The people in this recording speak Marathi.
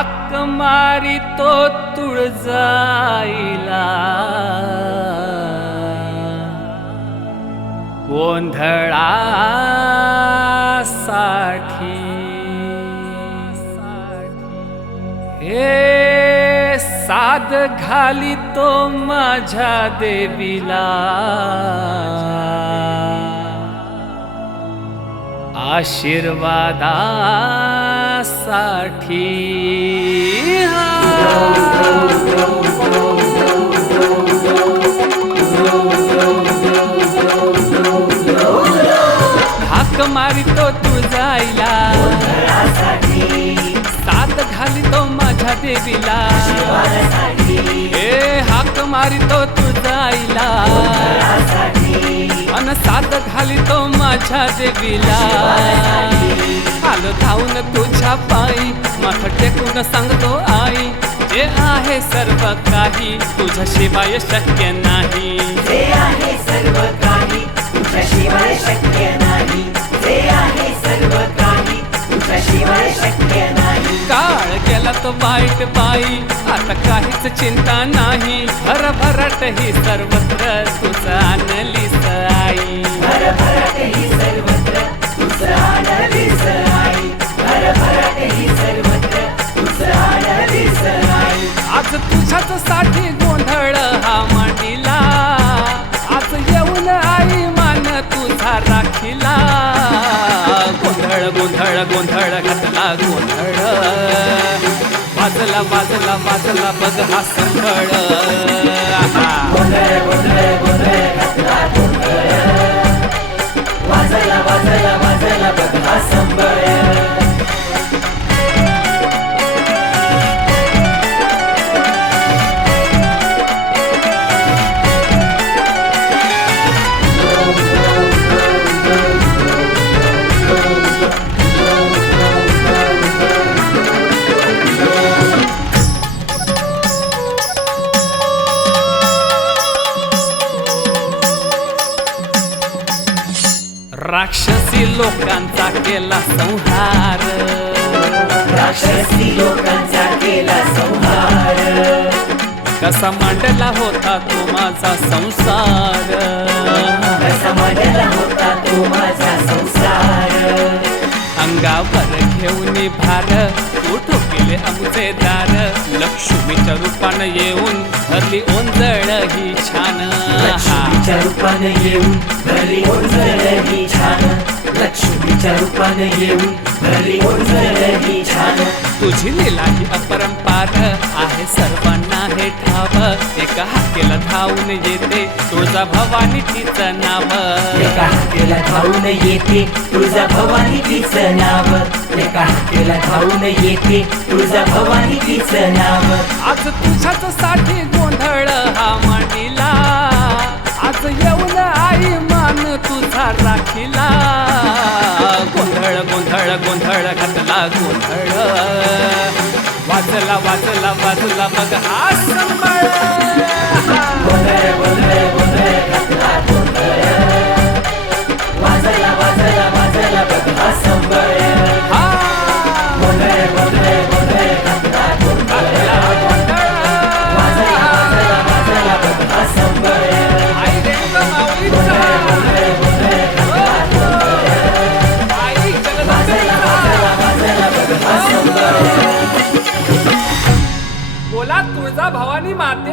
हाक मारी तो तुळजाईला. गोंधळासाठी हे साध घाली तो माझ्या देवीला. आशीर्वादासाठी. देवीला. हे हाक मारितो तुळजाईला अन साथ घालितो माझ्या देवीला. आलो धावून तुझ्या पायी माथ टेकून सांगतो आई जे आहे सर्व काही तुझ्याशिवाय शक्य नाही. काळ गेला तो वाईट बाई. आता काहीच चिंता नाही. भरभराट ही सर्वत्र तुझं आणलीस आई. भरभराट ही सर्वत्र तुझं आनंदीच आई. भरभराट ही सर्वत्र तुझं आनंदीच आई. आज तुझ्याच साठी गोंधळ हा मांडीला. आज येऊन आई मान तुझा राखीला. गोंधळ गोंधळ गोंधळ घातला गोंधळ. वाजला वाजला वाजला बघ हा संबळ राक्षसी लोकांचा केला संहार. राक्षसी लोकांचा केला संहार. कसा मांडला होता तो माझा संसार. केले दार लक्ष्मीच्या रूपानं येऊन भरली ओंजळ ही छान. लक्ष्मीच्या रूपानं येऊन भरली ओंजळ ही छान. रूपानं येऊन भरली ओंजळ ही छान तुझी लीला ही अपरंपार आहे सर्वांना हे ठाव. एका हाकेला धावून येते तुळजा भवानी तिचं नाव. एका हाकेला धावून येते तुळजा भवानी तिचं नाव. एका हाकेला धावून येते तुळजा भवानी तिचं नाव. आज तुझ्याच साठी गोंधळ हा मांडीला आज येऊन आई मान तुझा राखीला. गोंधळ गोंधळ घातला गोंधळ. वाचला वाचला वाचला मग हास. भवानी माते